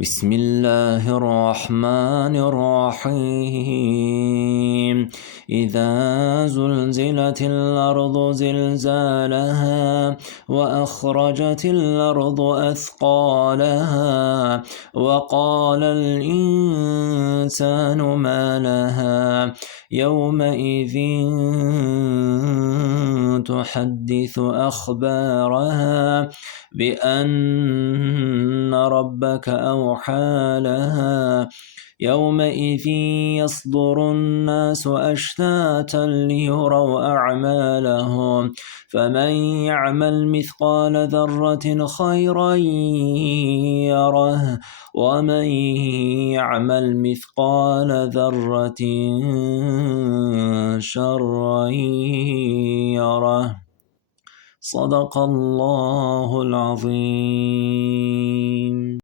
بسم الله الرحمن الرحيم إذا زلزلت الأرض زلزالها وأخرجت الأرض أثقالها وقال الإنسان ما لها يومئذ تحدث أخبارها بأن ربك أوحى لها يومئذ يصدر الناس أشتاتا ليروا أعمالهم فمن يعمل مثقال ذرة خيرا يره ومن يعمل مثقال ذرة شرا يره. صدق الله العظيم.